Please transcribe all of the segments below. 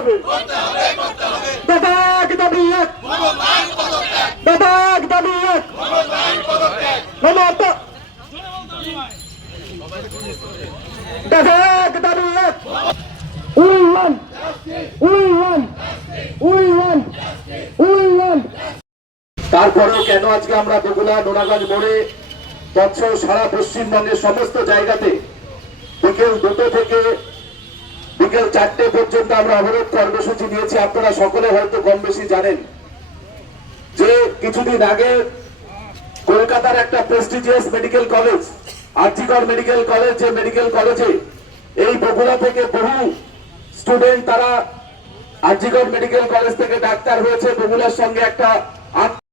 হবে। দাদাক দাবি এক, দাদাক দাবি এক, মমতা দাদাক দাবি এক। We want, we want, we want, we want. তারপরেও কেন আজকে আমরা বগুড়া নোনাগঞ্জ মোড়ে তৎসহ সারা পশ্চিমবঙ্গের সমস্ত জায়গাতে বিকেল 2টো থেকে বিকেল 4টে পর্যন্ত আমরা অবরোধ কর্মসূচি নিয়েছি। আপনারা সকলে হয়তো কম বেশি জানেন যে কিছুদিন আগে কলকাতার একটা prestigious medical college RG Kar medical college, যে মেডিকেল কলেজে এই বগুড়া থেকে বহু স্টুডেন্ট তারা আরজিকর মেডিকেল কলেজ থেকে ডাক্তার হয়েছে, বগুড়ার সঙ্গে একটা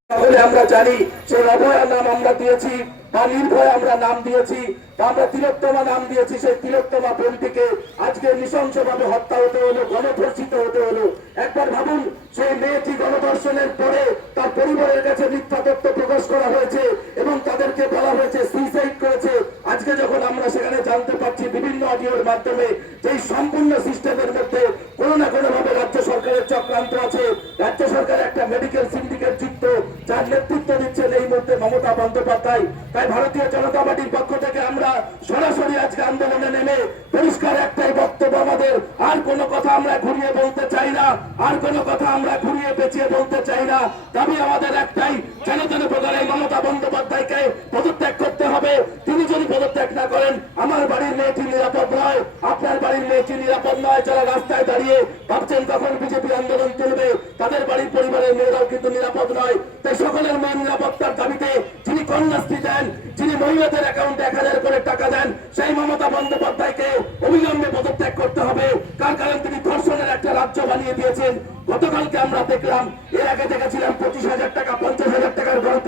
তাহলে আমরা জানি সেই অভয়ার নাম আমরা দিয়েছি বা নির্ভয় আমরা নাম দিয়েছি বা আমরা তিলোত্তমা নাম দিয়েছি। সেই তিলোত্তমা বোনটিকে আজকে নৃশংসভাবে হত্যা হতে হলো, গণধর্ষিত হতে হলো। একবার ভাবুন, সেই মেয়েটি গণধর্ষণের পরে তার পরিবারের কাছে মিথ্যা তথ্য প্রকাশ করা হয়েছে এবং তাদেরকে বলা হয়েছে সুইসাইড করেছে। আজকে যখন আমরা সেখানে জানতে পারছি বিভিন্ন অডিওর মাধ্যমে যে সম্পূর্ণ সিস্টেমের মধ্যে কোনো না কোনো ভাবে রাজ্য সরকারের চক্রান্ত আছে, রাজ্য সরকার একটা মেডিকেল সিন্ডিকেট যুক্ত, যার নেতৃত্ব দিচ্ছেন এই মুহূর্তে মমতা বন্দ্যোপাধ্যায়। তাই ভারতীয় জনতা পার্টির পক্ষ থেকে আমরা সরাসরি আজকে আন্দোলনে নেমে পরিষ্কার একটাই বক্তব্য আমাদের, আর কোনো কথা আমরা ঘুরিয়ে বলতে চাই না, আর কোনো কথা আমরা ঘুরিয়ে পেঁচিয়ে বলতে চাই না। দাবি আমাদের একটাই, যেন যেন প্রকারে মমতা বন্দ্যোপাধ্যায়কে পদত্যাগ করতে হবে। তিনি যদি পদত্যাগ না করেন, আমার বাড়ির মেয়েটি নিরাপদ নয়, আপনার বাড়ির মেয়েটি নিরাপদ নয়। যারা রাস্তায় দাঁড়িয়ে ভাবছেন কখন বিজেপি আন্দোলন তুলবে, তাদের বাড়ির পরিবারের মেয়েরাও কিন্তু নিরাপদ নয়। তাই সকলের মেয়ে নিরাপত্তার দাবিতে যিনি কন্যাশ্রী দেন, যিনি মহিলাদের অ্যাকাউন্টে 1000 করে টাকা দেন, সেই মমতা বন্দ্যোপাধ্যায়কে অবিলম্বে পদত্যাগ করতে হবে। কারণ তিনি ধর্ষণের একটা রাজ্য বানিয়ে দিয়েছেন। গতকালকে আমরা দেখলাম, এর আগে দেখেছিলাম 25,000 টাকা 50,000 টাকার গল্প।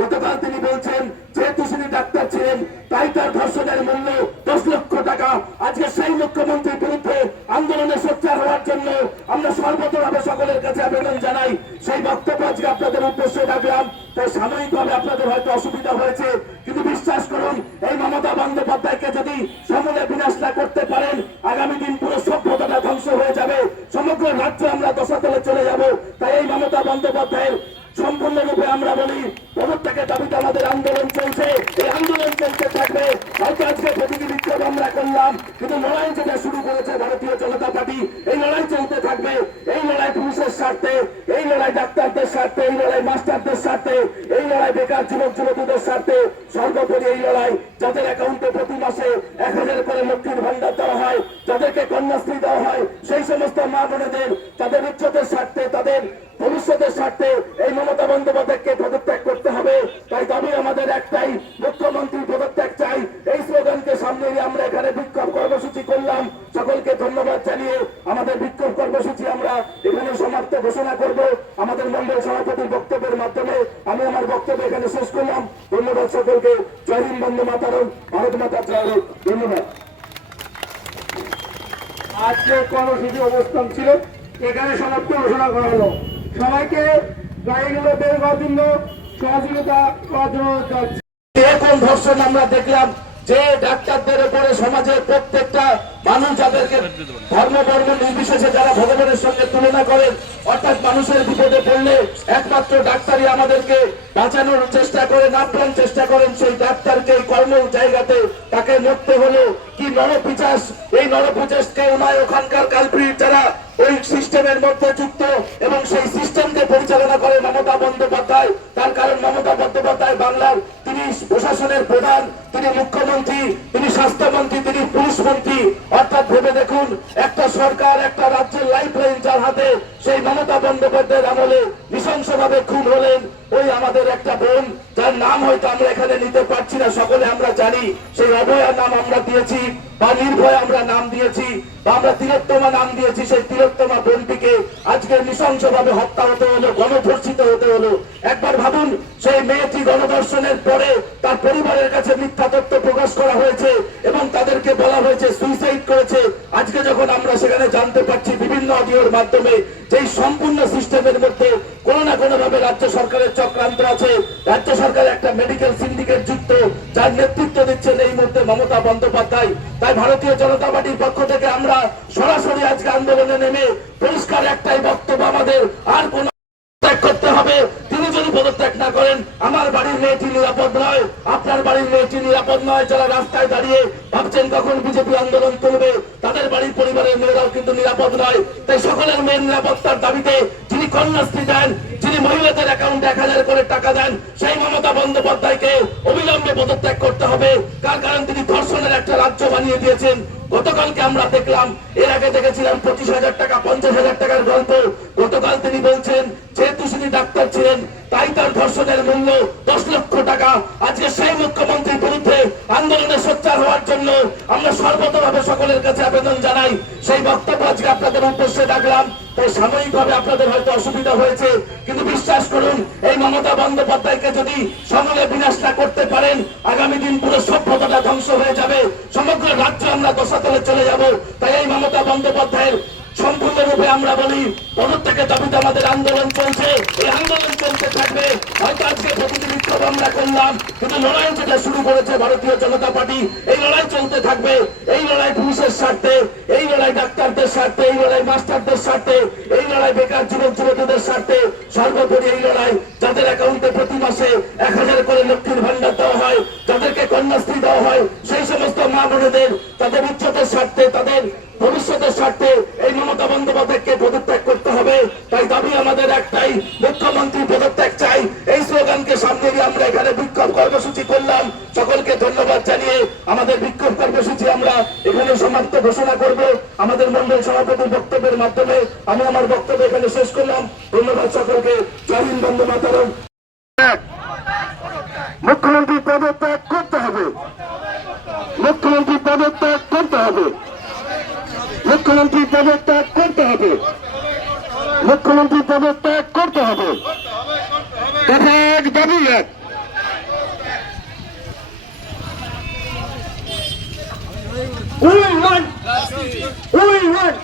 গতকাল তিনি বলছেন যেহেতু তিনি ডাক্তার ছিলেন তাই তার ধর্ষণের মূল্য 10 লক্ষ টাকা। আজকে সেই মুখ্যমন্ত্রীর বিরুদ্ধে আন্দোলনে সোচ্চার হওয়ার জন্য আমরা সর্বতভাবে সকলের কাছে আবেদন জানাই। সেই বক্তব্য আজকে আপনাদের উদ্দেশ্যে রাখলাম। তাই সাময়িকভাবে আপনাদের হয়তো অসুবিধা হয়েছে, কিন্তু বিশ্বাস করুন, এই মমতা বন্দ্যোপাধ্যায়কে যদি সমূলে বিনাশ না করতে পারেন, আগামী দিন পুরো সভ্যতাটা ধ্বংস হয়ে যাবে, সমগ্র রাজ্য আমরা দশাতলে চলে যাব। তাই এই মমতা বন্দ্যোপাধ্যায়ের সম্পূর্ণরূপে আমরা বলি পদত্যাগের দাবিতে আমাদের আন্দোলন চলছে, এই আন্দোলন চলতে থাকবে। হয়তো আজকে প্রতিটি বিক্ষোভ আমরা করলাম, কিন্তু লড়াই যেটা শুরু করেছে ভারতীয় জনতা পার্টি, এই লড়াই চলতে থাকবে। এই লড়াই পুলিশের স্বার্থে, এই লড়াই ডাক্তারদের স্বার্থে, এই লড়াই মাস্টারদের স্বার্থে, এই লড়াই বেকার যুবক যুবতীদের স্বার্থে। সর্বোপরি এই লড়াই যাদের অ্যাকাউন্টে প্রতি মাসে 1000 করে লক্ষ্মীর ভান্ডার দেওয়া হয়, যাদেরকে কন্যাশ্রী দেওয়া হয়, সেই সমস্ত মা বোনেদের তাদের ইজ্জতের স্বার্থে, তাদের ভবিষ্যতের স্বার্থে এই মমতা বন্দ্যোপাধ্যায়কে পদত্যাগ করতে হবে। তাই দাবি আমাদের একটাই, মুখ্যমন্ত্রী পদত্যাগ চাই। এই স্লোগানকে সামনে নিয়ে আমরা এখানে বিক্ষোভ কর্মসূচি করলাম। সকলকে ধন্যবাদ জানিয়ে আমাদের বিক্ষোভ কর্মসূচি আমরা এখানে সমাপ্ত ঘোষণা করব আমাদের মন্ডল সভাপতির বক্তব্যের মাধ্যমে। আমি আমার বক্তব্য এখানে শেষ করলাম। ধন্যবাদ সকলকে। জয় হিন্দ, বন্দে মাতরম, ভারত মাতা জয় হোক। ধন্যবাদ। আজকে কর্মসূচি অবস্থান ছিল এখানে সমাপ্ত ঘোষণা করা হলো। সবাইকে গাড়িগুলো বের করার জন্য সহযোগিতা করার জন্য যাচ্ছি। এরকম ধর্ষণ আমরা দেখলাম যে ডাক্তারদের উপরে সমাজের প্রত্যেকটা মানুষ, যাদেরকে ধর্ম বর্ণ নির্বিশেষে যারা ভগবানের সঙ্গে তুলনা করেন, অর্থাৎ মানুষের বিপদে পড়লে একমাত্র ডাক্তারই আমাদেরকে বাঁচানোর চেষ্টা করেন, আপ্রাণ চেষ্টা করেন। সেই ডাক্তারকে কর্ম জায়গাতে তাকে মরতে হলো। কি নরপিচাস! এই নরপিচাসকে ওখানকার কালপ্রিট যারা ওই সিস্টেমের মধ্যে যুক্ত এবং সেই সিস্টেমকে পরিচালনা করে মমতা বন্দ্যোপাধ্যায়। তার কারণ মমতা বন্দ্যোপাধ্যায় বাংলার, তিনি প্রশাসনের প্রধান, তিনি মুখ্যমন্ত্রী, তিনি স্বাস্থ্যমন্ত্রী, তিনি পুলিশ মন্ত্রী। অর্থাৎ ভেবে দেখুন, একটা সরকার, একটা রাজ্যের লাইফ লাইন যার হাতে, সেই মমতা বন্দ্যোপাধ্যায়ের আমলে নৃশংসভাবে খুন হলেন ওই আমাদের একটা বোন, যার নাম হয়তো আমরা এখানে নিতে পারছি না, সকলে আমরা জানি। সেই অভয়ার নাম আমরা দিয়েছি বা নির্ভয় আমরা নাম দিয়েছি বা আমরা তিলোত্তমা নাম দিয়েছি। সেই তিলোত্তমা বোনটিকে আজকে নৃশংসভাবে হত্যা হতে হলো, গণধর্ষিত হতে হলো। একবার ভাবুন, সেই মেয়েটি গণধর্ষণের পরে তার পরিবারের কাছে মিথ্যা তথ্য প্রকাশ করা হয়েছে এবং তাদেরকে বলা হয়েছে সুইসাইড করেছে। আজকে যখন আমরা সেখানে জানতে পারছি বিভিন্ন অডিওর মাধ্যমে যে সম্পূর্ণ সিস্টেমের মধ্যে কোনো না কোনো ভাবে রাজ্য সরকারের চক্রান্ত আছে, রাজ্য সরকার একটা মেডিকেল সিন্ডিকেট যুক্ত, যার নেতৃত্ব দিচ্ছেন এই মুহূর্তে মমতা বন্দ্যোপাধ্যায়। তাই ভারতীয় জনতা পার্টির পক্ষ থেকে আমরা সরাসরি আজকে আন্দোলনে নেমে পরিষ্কার একটাই বক্তব্য আমাদের, আর কোন ত্যাগ করতে হবে। তিনি যদি পদত্যাগ না করেন, আমার বাড়ির মেয়েটি নিরাপদ নয়, আপনার বাড়ির মেয়েটি নিরাপদ নয়। যারা রাস্তায় দাঁড়িয়ে ভাবছেন কখন বিজেপি আন্দোলন তুলবে, তাদের বাড়ির পরিবারের মেয়েরাও কিন্তু নিরাপদ নয়। তাই সকলের মেয়ের নিরাপত্তার দাবিতে যিনি কন্যাশ্রী দেন, যিনি মহিলাদের অ্যাকাউন্টে 1000 করে টাকা দেন, সেই মমতা বন্দ্যোপাধ্যায়কে অবিলম্বে পদত্যাগ করতে হবে। কারণ তিনি ধর্ষণের একটা রাজ্য বানিয়ে দিয়েছেন। গতকালকে আমরা দেখলাম, এর আগে দেখেছিলাম 25,000 টাকা 50,000 টাকার গল্প। গতকাল তিনি বলছেন যেহেতু তিনি ডাক্তার ছিলেন তাই তার ধর্ষণের মূল্য 10 লক্ষ টাকা। আজকে সেই মুখ্যমন্ত্রীর বিরুদ্ধে আন্দোলনে সোচ্চার হওয়ার জন্য আমরা সর্বতভাবে সকলের কাছে আবেদন জানাই। সেই বক্তব্য আজকে আপনাদের উদ্দেশ্যে রাখলাম। তাই সাময়িকভাবে আপনাদের হয়তো অসুবিধা হয়েছে, কিন্তু বিশ্বাস করুন, এই মমতা বন্দ্যোপাধ্যায়কে যদি সমূলে বিনাশ না করতে পারেন, আগামী দিন পুরো সভ্যতাটা ধ্বংস হয়ে যাবে, সমগ্র রাজ্য আমরা দশাতলে চলে যাব। তাই এই মমতা বন্দ্যোপাধ্যায়ের সম্পূর্ণরূপে আমরা বলি, পদত্যাগের দাবিতে আমাদের আন্দোলন চলছে, এই আন্দোলন চলতে থাকবে। হয়তো আজকে প্রতিটি বিক্ষোভ আমরা করলাম, কিন্তু লড়াই যেটা শুরু করেছে ভারতীয় জনতা পার্টি, এই লড়াই চলতে থাকবে। এই লড়াই পুলিশের স্বার্থে, এই লড়াই ডাক্তারদের স্বার্থে, এই লড়াই মাস্টারদের স্বার্থে, এই লড়াই বেকার যুবক যুবতীদের স্বার্থে, সর্বোপরি এই লড়াই যাদের অ্যাকাউন্টে প্রতি মাসে 1000 করে লক্ষ্মীর ভান্ডার দেওয়া হয়, যাদেরকে কন্যাশ্রী দেওয়া হয়, সেই সমস্ত মা বোনেদের, তাদের উচ্চতার স্বার্থে, তাদের ভবিষ্যতের স্বার্থে এই মমতা বন্দ্যোপাধ্যায়কে পদত্যাগ করতে হবে। তাই দাবি আমাদের একটাই, মুখ্যমন্ত্রী পদত্যাগ চাই। এই স্লোগানকে সামনে নিয়ে আমরা এখানে বিক্ষোভ কর্মসূচি করলাম। সকলকে ধন্যবাদ জানিয়ে আমাদের বিক্ষোভ কর্মসূচি আমরা এখানে সমাপ্ত ঘোষণা করব। আমাদের মন্ডল সভাপতির বক্তব্যের মাধ্যমে আমি আমার বক্তব্য এখানে শেষ করলাম। ধন্যবাদ সকলকে। জয় হিন্দ, বন্দে মাতরম। মুখ্যমন্ত্রী পদত্যাগ করতে হবে, মুখ্যমন্ত্রী পদত্যাগ করতে হবে, মুখ্যমন্ত্রী পদত্যাগ করতে হবে, মুখ্যমন্ত্রী পদত্যাগ করতে হবে। দাবি এক। We want